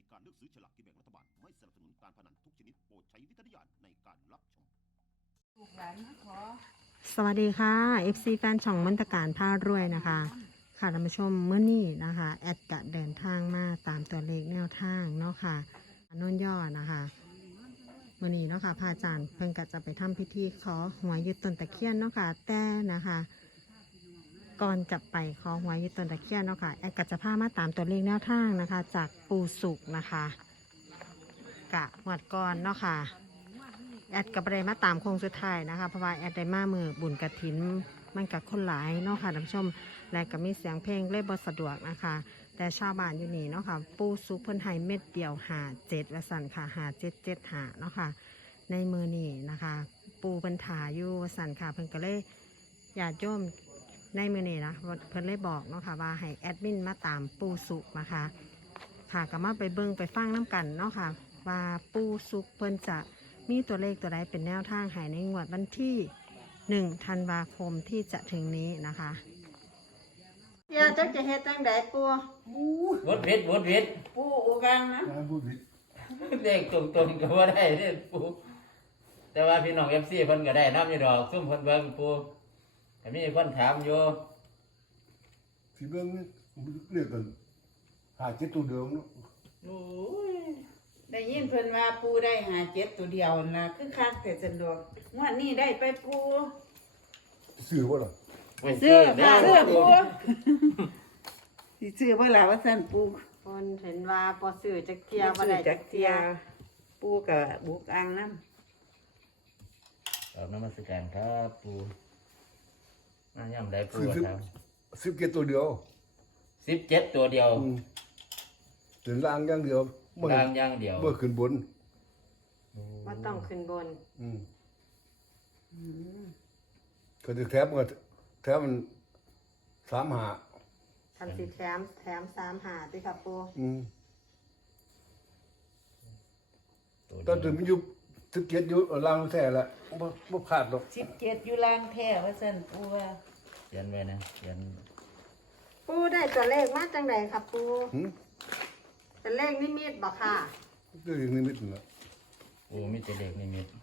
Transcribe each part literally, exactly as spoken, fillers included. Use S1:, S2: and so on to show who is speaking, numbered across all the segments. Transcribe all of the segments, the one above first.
S1: การเลือกซื้อฉลากกินแบ่งรัฐบาลไม่สนับสนุนการพนันทุกชนิดโปรดใช้วิจารณญาณในการรับชม
S2: สวัสดีค่ะ เอฟ ซี แฟนช่องมนตการพารวยนะคะค่ะท่านผู้ชมเมื่อนี้นะคะแอดกะเดินทางมาตามตัวเลขแนวทางเนาะค่ะโน่นย่อนะคะเมื่อนี้เนาะค่ะพระอาจารย์เพิ่งกะจะไปทำพิธีขอหวยยึดต้นตะเคียนเนาะค่ะแต่นะคะก่อนจะไปขอหวยยึดต้นตะเคียนเนาะค่ะแอดกะจะพามาตามตัวเลขแนวทางนะคะ จากปูสุกนะคะกะหวดก่อนเนาะค่ะแอดกับได้มาตามโค้งสุดท้ายนะคะเพราะว่าแอดได้มามือบุญกระถินมันกับคนหลายเนาะค่ะท่านผู้ชมและก็มีเสียงเพลงเล่บสะดวกนะคะแต่ชาวบ้านอยู่นี่เนาะค่ะปูซุปเพิ่นไห้เม็ดเดียวหาเจ็ดวสันค่ะหาเจ็ดเจ็ดหาเนาะค่ะในมือนี่นะคะ ปูเพิ่นถาอยู่วสันค่ะเพิ่นก็เลยญาติโยมในมือนี่นะเพิ่นเลยบอกเนาะค่ะว่าให้แอดมินมาตามปูสุกนะคะค่ะก็มาไปเบิ่งไปฟังน้ำกันเนาะค่ะว่าปูสุกเพิ่นจะมีตัวเลขตัวใดเป็นแนวทางหายในงวดวันที่หนึ่งธันวาคมที่จะถึงนี้นะคะเดี๋ยวจะจะเฮ็ดจังไดปู
S3: วดวิดวดวิด
S4: ปูอุกังนะ
S5: พูดผิด
S3: เด็กตรงๆก็ว่าได้เด้ปูแต่ว่าพี่น้องเอฟซีเพิ่นก็ได้น้ำอยู่ดอกซุ่มเพิ่นเบิ่งปูแต่มีคนถามอยู่
S5: ที่เบื้องนี่เรียกกันหาเจ็ดตัวเดิมเนาะ
S4: โอ้ยได้ยินเพิ่นว่าปูได้หาเจ็ดตัวเดียวนะคือคักแต่สะดวกงวดนี้ได้ไปปู
S5: ซื้อว่าหรอ
S3: ไป
S4: เสื้อ
S3: เด้
S4: เสื้อปูสิซื้อเวลาว่าสั่นปู
S2: คนเห็นว่าปอสื่อจะเกียร์
S4: บ่
S2: ว่า
S4: ได้
S2: ได้
S4: จักเทียปูกับบุกอังน้
S3: ขอบนมัสการครับปูมาย่ำได้ปู
S5: ซื้อสิบ
S3: ครับ
S5: สิบเจ็ดตัวเดียว
S3: สิบเจ็ดตัวเดียว
S5: อืมถึงล่างอย่างเดียวเมื่อ
S3: ล่างอย่างเดียว
S5: เมื่อขึ้นบน
S2: ว่าต้องขึ้นบน
S5: อืม
S4: ำอืม
S5: ก็จะแถมก็แถมมันสามหา
S2: ทำสีแถมแถมสามหาด้วยค่ะปู
S5: อืม
S3: ตัว
S5: ตอน
S3: เดี
S5: ถึ
S3: ยว
S5: งมันอยู่สิบเจ็ดอยู่ล่างแท้ละบ่บ่ขาดหรอก
S4: สิบเจ็ดอยู่ล่างแท้ว่าสั่นปูว่า
S3: เขียนไว้นะเขียน
S2: ปูได้ตัวเลขมาจังไดครับปู
S5: หืม
S2: เป็นเลขนิมิตบอกค่ะ
S5: ก็อย่างนี้นิดหนึงละ
S3: ปูมีแต่เด็กนิมิต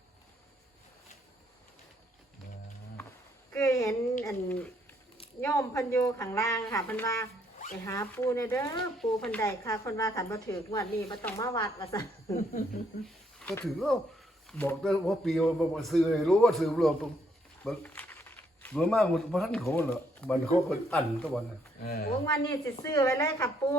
S3: ว้า
S2: เคยเห็นอันโยมเพันโยข้างล่างค่ะเพันว่าไปหาปูในเด้อปูเพันใดค่ะคนว่าขันบ่ถือกงวดนี้บ่ต้องมาวัดละซะ
S5: ก็ถือว่าบอกได้ว่าปีว่าบ่ซื้อให้รู้ว่าซื้อบ่บ่บ่รวยมากหมดบ่ทันเขาเหรอมันเขาก็อันตะวันน่ะ
S3: เออ
S2: โอ้วันนี้สิซื้อไว้เลยค่ะปู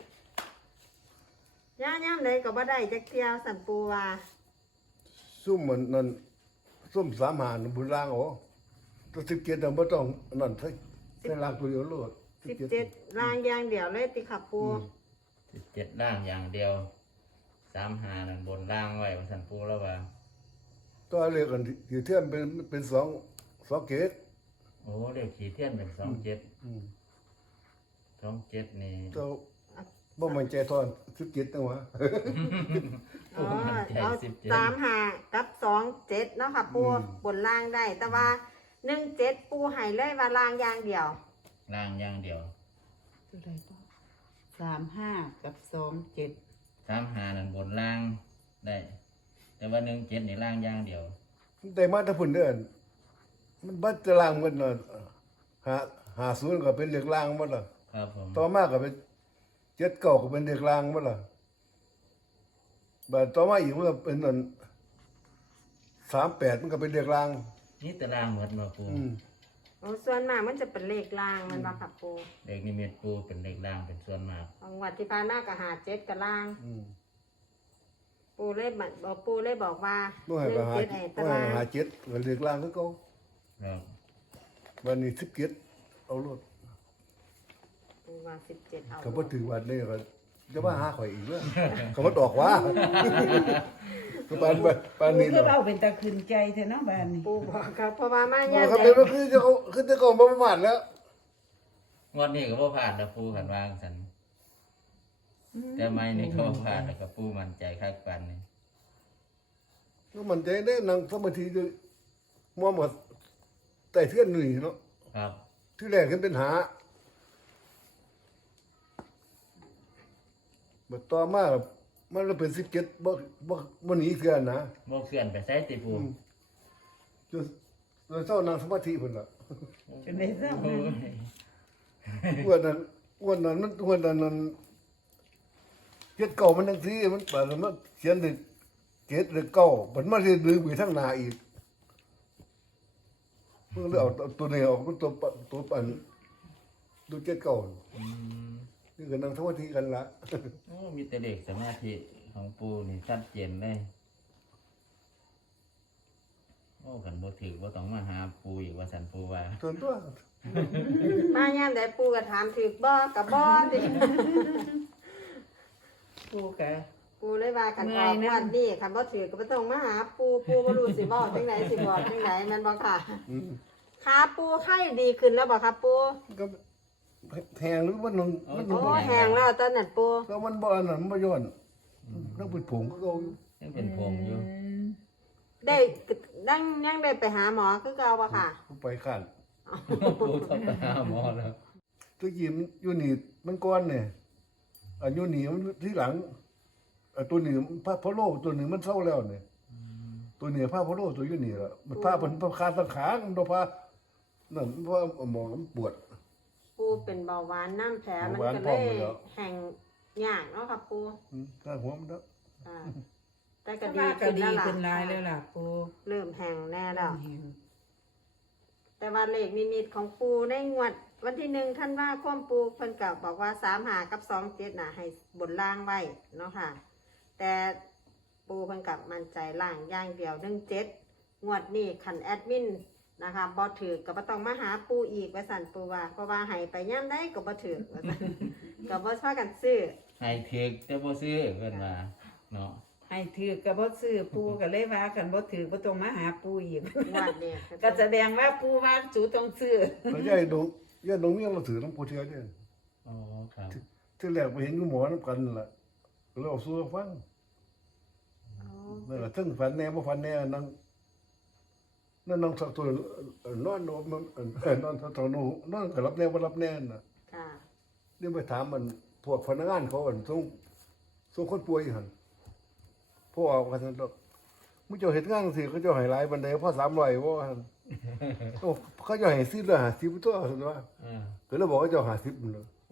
S2: ย่าย่ามใดก็บ่ได้จักเที่ยวสันปูว่า
S5: ซุ่มมันนั่นซุ่มสามหาบุญล่างอ๋อตัวสิบเจ็ดน่ะบ่ต้องนั่นใส่ใส่ล่างตัวเดียวโลด
S2: สิบเจ็ดรางอย่างเดียวเลยติค่ะปู
S3: สิบเจ็ดล่างอย่างเดียวสามหานั่นบนล่างไว้ว่าสันปูแล้วว่า
S5: ตัวเลขกันที่เทียมเป็นเป็นสองสองเกต
S3: โอ้เรียกขี่เทียนเป็นสองเจ็ด
S5: อืม
S3: สองเจ็ดนี่
S5: ตัวบ่มั่นใจทอนสิบเจ็ดจังหวะ
S2: อ๋อเอาสามหากับสองเจ็ดเนาะค่ะปูบนล่างได้ แต่ว่าหนึ่งเจ็ดปูใหายเลยว่าล่างอย่างเดียว
S3: ล่างอย่างเดียว
S4: ตัวใดก็สามห้ากับสองเจ็ด
S3: สามหานั่นบนล่างได้ แต่ว่าหนึ่งเจ็ดนี่ล่างอย่างเดียว
S5: แต่มาถ้าพุ่นเด้อมันบัดจะล่างมันน่ะหาหาศูนย์ก็เป็นเลขล่างหมดล่ะ
S3: ครับผม
S5: ต่อมาก็เป็นเจ็ดเก้าก็เป็นเลขล่างหมดล่ะบัดต่อมาอีกมันก็เป็นนั่นสามแปดมันก็เป็นเลขล่าง
S3: นี่ตารางหมดมาปู
S5: อืม
S2: โอ้ส่วนมากมันจะเป็นเลขล่างมันว่าค่ะปู
S3: เด็กนิมิตปูเป็นเด็กล่างเป็นส่วนมาก
S2: บางวันที่ผ่านมาก็หาเจ็ดกับล่าง
S5: อืม
S2: ปูเลยบอกบอกปูเลยบอกว่า
S5: บ่ให้
S2: ห
S5: ไป
S2: นึ่ง
S5: หา
S2: เจ็ดไอ้
S5: บ่
S2: ตา
S5: ให้
S2: ราง
S5: ไปหาเจ็ดก็เลขล่างคือเก่า
S3: ครับ
S5: วันนี้สิบเจ็ดเอารถ
S2: ปูว่าสิบเจ็ดเอา
S5: เขาบ่ถือวันนี้ก็จะมาหาข่อยอีกเด้อเขาบ่ตอกว่าก็ปานไปปาน
S4: ปู
S5: นี้
S4: ก็
S5: เนาะ
S4: เอาเป็นตาคืนใจเถอะเนาะบ้านนี้
S2: ปูบอกครับเพราะว่ามา
S5: บ่
S2: ย่าง
S5: ครับ
S2: ใด
S5: เดี๋ยวคือจะเขาคือจะเขาบ่ประมาทแล้ว
S3: งวดนี้ก็บ่ผ่านนะปูขันวางสันแต่ไม่นี่ก็บ่ผ่านแล้วก็ปูมั่นใจคักปันนี่
S5: ก็มันใจได้นางสมาธิจะมอมกับใต้เทือนนี่เนาะ
S3: ครับ
S5: ที่แรกขึ้นเป็นหาบัดต่อมามันเราเป็นสิบเจ็ดบ่บ่บ่หนีเสือนะ
S3: บ่เคลื่อนไปใส่ติปู
S5: จนจนเจ้านางสมาธิเพิ่นล่ะ
S4: เป็นได้เศร้า
S3: โอ้ย
S5: อ้วันนั้นอ้วันนั้นมันอ้วันนั้นนั้นเจ็ดเก่ามันจังซี่มันเปิดมันเขียนได้เจ็ดหรือเก้ามันมาสิดึงไปทางหน้าอีกเพิ่นเลยเอาตัวนี้ออกมันตัวปะตัวปันตัวเจ็ดเก่า
S3: อืม
S5: นี่ก็นั่งสมาธิกันละ
S3: โอ้มีแต่เด็กสมาธิของปูนี่ชัดเจนเลยโอ้กันบ่ถือบ่ต้องมาหาปูอีกว่าสันปูว่า
S5: ส่วนตัว
S2: มายามใดปูก็ถามถึกบ่กับบ่ติ
S4: ปูกะ
S2: ปูเลยว่ากัน
S4: เมื่
S2: อ
S4: อ
S2: อย ก
S4: นะ
S2: วันนี้คันบ่ถือก็บ่ต้องมาหาปูปูบ่รู้สิบอกจังไดสิบอกจังไดแม่นบ่ค่ะ
S5: อืม
S2: ขาปูไข้ดีขึ้นแล้วบ่ครับปู
S5: ก็แทงหรือว่ามันมัน
S2: โอ้แห้งแล้วตอนนั้นปู
S5: แล้วมันบ่อันนั้นมันบ่ย้อนต้องเป็นผงก็เอาอยู่
S3: ยังเป็นพงอยู่
S2: ได้ดังยังได้ไปหาหมอคือเก่าบ่ค่ะ
S5: ไปข้าง
S3: ปูต้องไปหาหมอแล้ว
S5: ตะกี้มันอยู่นี่มันก้อนเนี่ยอันอยู่นี่มันที่หลังอ่ะตัวนี้พระพะโลตัวนี้มันเศร้าแล้วเนี่ยตัวนี้พระพะโลตัวอยู่นี่ละมันพาเป็นพาคาสังขารมันพานั่นเพราะหมองมันปวด
S2: ปูเป็นเบาหวานน้ำแผลมัน
S5: เบาหวาน
S2: ก็
S5: พร้
S2: เล
S5: อม
S2: ย
S5: เลยเหรอ
S2: แห้งยากเนาะครับปู
S5: อืมถ้าหัวมันแล้ว
S2: อ่าแต่
S4: ก็
S2: ก็
S4: ดี
S2: ดี
S4: ก็
S2: ขึ้น
S4: ดี
S2: แล้วล่ะ
S4: ขึ้นหลายแล้วล่ะปู
S2: เริ่มแห้งแน่แล้ว
S4: เห็น
S2: แต่ว่าเลขนิมิตของปูในงวด วันที่หนึ่งท่านว่าข้อมปูเพิ่นกับบอกว่าสามหากับสองเจ็ดน่ะให้บนล่างไว้เนาะค่ะ แต่ปูเพิ่นกับมั่นใจล่างอย่างเดียวหนึ่งเจ็ดงวดนี้ขันแอดมินนะคะบอถือกับบ่ต้องมาหาปูอีกว่าสั่นปูว่าเพราะว่าให้ไปย่ำได้ก็บ่ถือว่าสั่น กับบ่ช่วยกันซื้อ
S3: ให้ถือแต่บ่ซื้อเพิ่นว่าเนาะ
S4: ให้ถือก็บ่ซื้อปูก็เลยว่ากันบ่ถือบ่ต้องมาหาปูอีก
S2: งวดนี้
S4: ก็แสดงว่าปูว่าสูต้องซื้อ
S5: แล้วยายดงยายดงยังเราถือน้ำโพเทียเนี่ย
S3: อ๋อครับ
S5: ที่แรกไปเห็นคุณหมอน้ำกันล่ะเราเอาสู้ฟัง
S2: อ๋อ
S5: นั่นแหละทั้งฝันแน่บ่ฝันแน่นั่งนั่นน้องสักตัวนอนนอนนอนสักตัวนอนนอนก็รับแน่บ่รับแน่น่ะ
S2: ค่ะ
S5: นี่ไปถามมันพวกพนักงานเขาอันส่งส่งคนป่วยหั่นพวกเอากันซั่นดอกมึงเจ้าเฮ็ดงานจังซี่เขาเจ้าให้หลายบันไดพอสามร้อยบ่หั่นโอ้เขาเจ้าให้สิบละห้าสิบตัวซั่นว่า
S3: อ่า
S5: ก็เลยบอกว่าเจ้าห้าสิบนั่นล่ะ
S3: โอ้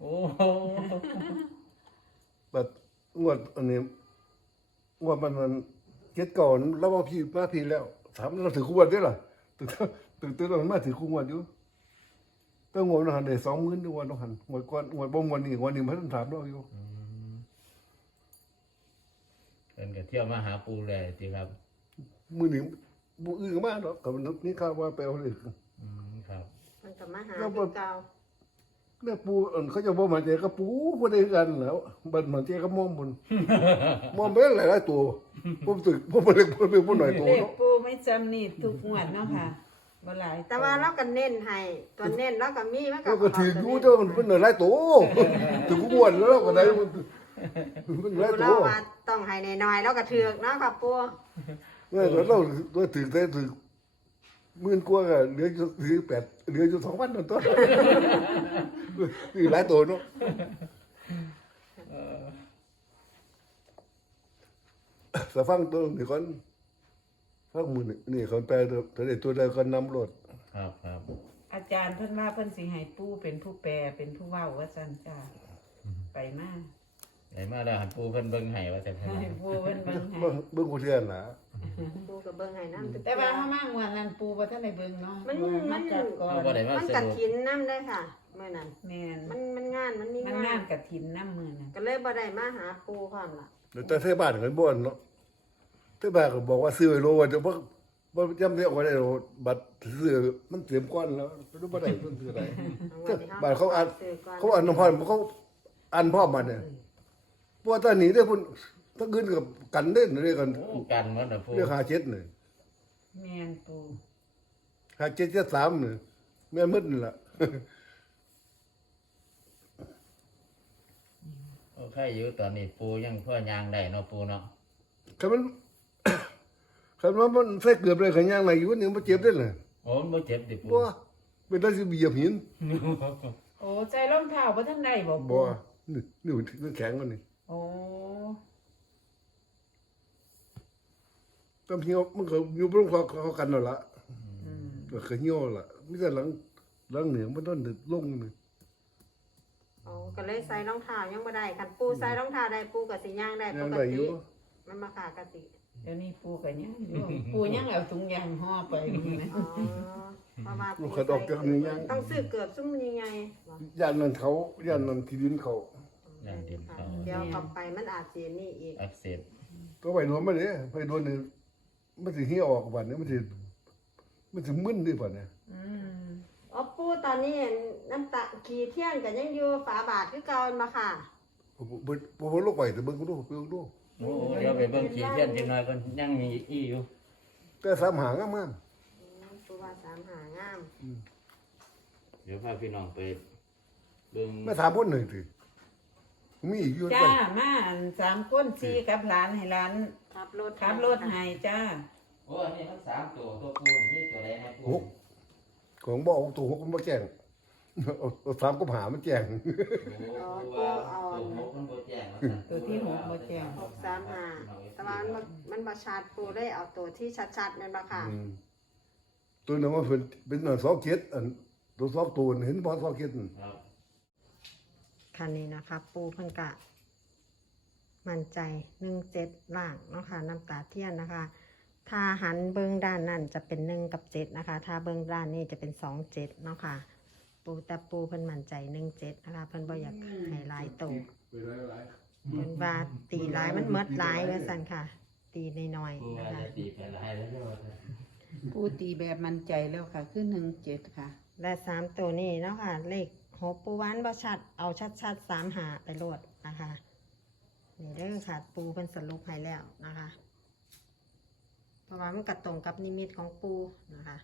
S5: บัดงวดอันนี้งวดมันมันเจ็ดก่อนแล้วว่าพี่มาพี่แล้วถามเราถือคู่วันได้ล่ะตึกตึกตึกเรามาถือคู่วันอยู่แต่งวดเราหันได้สองหมื่นด้วยวันเราหันงวดก่อนงวดบ่งวดนี้งวดนี้มันถามเราอยู่
S3: อืมเพิ่นก็เที่ยวมาหาปูเลยติครับ
S5: มือหนึ่งบุอื่นก็มาเนาะกับนึกนี่ข้าวว่าไปเอาเลย
S3: อืมครับ
S2: มันก็มาหา
S5: แล้วบ่
S2: คือเก่า
S5: เนี่ยปูอันเขาจะบ่มาเจอกับปูบ่ได้กันแล้วบัดมันเจอกับมอมบุญ มอมเป็นหลายๆตัวผมตึกผมบ่เล็กผมเป็นผู้หน่อยตัว
S4: เลข
S5: เนาะ
S4: ปูไม่จำนี่ทุกงวดเนาะค่ะบ่หลาย
S2: แต่ว่าเราก็เน้นให้ตัวเน้นเราก็มีมันก็
S5: เราก็ถือกูเจ้ามันเป็นหลายตัวถือกูม่วนแล้วเราก็ได้มันเป็นหลายตั
S2: เรา
S5: ว
S2: ว่าต้องให้น้อยๆเราก็ถือกเนาะครับปู
S5: เนี่ยเราตัวถือได้ถือหมื่นกว่าก็เหลืออยู่ถือแปดเหลืออยู่สองพันตัวตัวถือหลายตัวเนาะแต่ฟังตัวนี่ก่อนฟังมือนี่นี่คนแปลตัวตัวตัวใดก็นำรถ
S3: ครับครับ
S4: อาจารย์เพิ่นว่าเพิ่นสิให้ปูเป็นผู้แปลเป็นผู้เว้าว่าซั่นจ้าไปมา
S3: ได้มาแล้วหันปูเพิ่นเบิ่งให้ว่าแต่เพิ่น
S4: ให้ปูเพิ่นเบิ่งให้
S5: เบิ่งเบิ่งกูเทียนล่ะ
S2: ปูกับเบิ่งให้น้ำ
S4: แต่ว่าเฮามางวดนั้นปูบ่ทันได้เบิ่งเนาะ
S2: มัน
S4: ว่า
S2: มัน
S4: จัดก่อ
S3: เอาบ่
S4: น
S3: ได้มา
S2: มัน
S3: ส
S2: กัด
S3: รุป
S2: ถินน้ำได้ค่ะเมื่อนั้น
S4: แม่น
S2: มันมันงานมันมี
S4: มัน
S2: งาง
S4: าน นกฐินน้ำมือน่ะ
S2: ก็เลยบ่ได้มาหาปูพร้อมล่ะ
S5: แต่เทศบ้านกันบ่นเนาะเทศบ้านก็บอกว่าซื้อไว้โลว่าจะบ่บ่จำได้เอาไว้ได้บัตรซื้อมันเตรียมก้อนแล้วไม่รู้บ่ได้เพิ่นซื้ออะไร บ้านเขาอ่าน เขาอ่านน้ำพรเขาอ่านพร้อมมาเนี่ยเพราะว่าตอนนี้ได้พุ่นถ้าเงินกับกันเด่นเรียกกัน
S3: โอ้กันหมดน่ะปู
S5: เรียกหาเจ็ดเนี่ย
S4: แม่นปู
S5: หาเจ็ดเจ็ดสามเนี่ยแม่นมืดนี่ล่ะ
S3: โอเคอยู่ตอนนี้ปูยังพ่อย่างได้เนาะปูเนาะ
S5: คันมัน คันว่ามันใส่เกือบเลยขันย่างไหนอยู่นี่มันเจ็บได้เลย
S3: โอ้มันบ่เจ็บติปู
S5: บ่เป็นได้สิเหยียบหิน
S4: โอ้ใจรองเท้าบ่ทันได้บ่ปู
S5: บ่นี่นี่มันแข็งมันนี่
S4: โอ้
S5: ตำเหี่ยวมันก็อยู่บ่ลงเขาเขากันนั่นล่ะ
S4: อืม
S5: ก็คือเหี่ยวล่ะมีแต่หลังหลังเหนือมันต้องลงนี่
S2: อ๋อก็เลยใส่รองเท้ายังบ่ได้คันปูใส่รองเท้าได้ปูก็สิย่างได้ป
S5: ยัง
S2: ก
S5: ได้อ
S2: ติ
S5: ยู่
S2: มันมาค่ะกติ
S4: เดี๋ยวนี้ปูก็ยังอยู่ปูยังเอาถุงยางห่อไปนี่นะ
S2: อ๋อเพราะว่า
S5: ลูกขัดออกจากนี้ยัง
S2: ต้องซื้อเกือบซุ้มยังไงบ่
S5: ย่านนั้นเขาย่านนั้นที่ดินเขา
S3: อย่างเด่นเขา
S2: เดี๋ยวเข้าไปมันอาจสินี่อีก
S3: อักเสบ
S5: ก็ไปโดนมาเด้ไปโดนนี่มันสิเหี่ยวออกบัดนี้มันสิมันสิมึนดิบัดนี้
S4: อืม
S2: อ๋อปูตอนนี้น้ำตาขี้เที่ยงก็ยังอยู่ฝาบาทคือเก่ามาค่ะ
S5: ผมผมผมลงไปแต่เบิ่งดูเบิ่งดู
S3: โอ้เดี๋ยวไปเบิ่งขี้เทียนจังหน่อยเพิ่นยังมีอีอยู่
S5: แต่สามหางาม
S2: อืมปูว่าสามหางาม
S3: เดี๋ยวพาพี่น้องไปเบิ่ง
S5: ๆแม่ถามคนหนึ่งสิมีอีกอยู่
S4: จ้า
S5: ไป
S4: มาอันสามคนสี่กับหลานให้หลาน
S2: ขับรถ
S4: ขับรถให้จ้า
S3: โอ้อันนี้มันสามตัวตัวปูนี่ตัวใดนะปู
S5: หกของบ่เอาตัวหกมันบ่แจ้งเอาเอาสามก็หามันแจ้ง
S3: โอ้ว่าตัวหกมันบ่แจ้งว่าซั่น
S4: ตัวที่หกบ่แจ้ง
S2: หกสามห้าแต่ว่ามันบ่มันมาชาร์จปูได้เอาตัวที่ชัดๆนั่นมาค่ะ
S5: อืมตัวนั้นว่าเป็นเป็นอันสองเจ็ดอันตัวสองตัวเห็นบ่สองเจ็ดนั่น
S3: ครับ
S2: คันนี้นะคะปูเพิ่นกะ มั่นใจหนึ่งเจ็ดล่างเนาะค่ะน้ำตาเทียนนะคะ ถ้าหันเบิ้งด้านนั่นจะเป็นหนึ่งกับเจ็ดนะคะ ถ้าเบิ้งด้านนี้จะเป็นสองเจ็ดเนาะค่ะ ปูแต่ปูเพิ่นมั่นใจหนึ่งเจ็ดนะคะ เพิ่นบ่อยากให้หลายตัว
S5: ไปหลาย
S2: เพิ่นว่าตีหลายมันเมดหลายว่าซั่นค่ะ ตีน้อย
S3: ปู
S2: ๆนะ
S3: ว่า
S2: คะ
S3: จะตีไปหลายแล้วเด้อว่าซั่น
S4: ปูตีแบบมั่นใจแล้วค่ะคือหนึ่งเจ็ดค่ะ
S2: และสามตัวนี้เนาะค่ะ เลขหกปูวันบ่ชัดเอาชัดๆสามหาไปโหลดนะคะนี่เด้อค่ะ ปูเพิ่นสรุปให้แล้วนะคะ เพราะว่ามันกระตรงกับนิมิตของปูนะคะ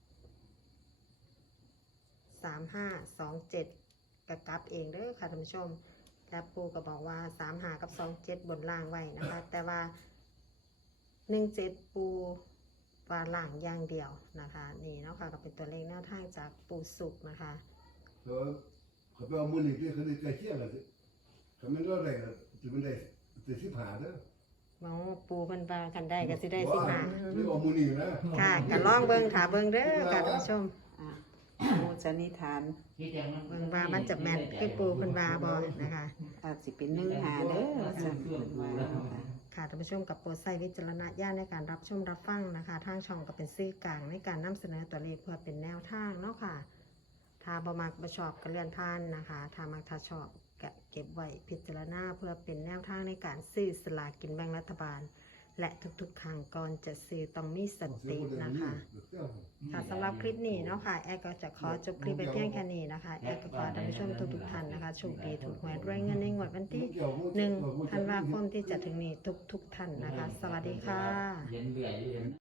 S2: สามห้าสองเจ็ดกระกลับเองเด้อค่ะท่านผู้ชมแต่ปูก็บอกว่าสามหากับสองเจ็ดบนล่างไว้นะคะ แต่ว่าหนึ่งเจ็ดปูว่าล่างอย่างเดียวนะคะ นี่เนาะค่ะก็เป็นตัวเลขแนวทางจากปูสุกนะคะ
S5: ๆแล้วเขาไปเอามือนี่ที่เขาได้ใกล้เคียงกันสิเขาไม่ได้อะไรจะไม่ได้จะสิบหาเด้อ
S2: มองปูเพิ่นว่ากันได้ก็สิได้สิหา
S5: หรือเอามือนี่นะ
S2: ค่ะก็ลองเบิ่งถาเบิ่งเด้อค่ะท่านผู้ชม
S4: อ่าปูสันนิษฐาน
S3: ที่จังมัน
S2: เบิ่งว่ามันจะแม่นคือปูเพิ่นว่าบ่นะคะ
S4: อาจสิเป็นหนึ่งหาเด้อสันเพิ่นว่าเนาะค่ะ
S2: ค่ะท่านผู้ชมกับโปรดใช้วิจารณญาณในการรับชมรับฟังนะคะ ทางช่องก็เป็นสื่อกลางในการนำเสนอตัวเลขเพื่อเป็นแนวทางเนาะค่ะ ถ้าบ่มักบ่ชอบก็เลื่อนผ่านนะคะ ถ้ามักถ้าชอบก็เก็บไว้พิจารณาเพื่อเป็นแนวทางในการซื้อสลากกินแบ่งรัฐบาล และทุกๆครั้งก่อนจะซื้อต้องมีสตินะคะ ค่ะสำหรับคลิปนี้เนาะค่ะแอร์ก็จะขอจบคลิปไปเพียงแค่นี้นะคะแอร์ก็ขอท่านผู้ชมทุกๆท่านนะคะโชคดีถูกหวยรวยเงินในงวดวันที่หนึ่งธันวาคมที่จะถึงนี้ทุกๆท่านนะคะ สวัสดีค่ะ
S3: เย็นเรื่อยอยู่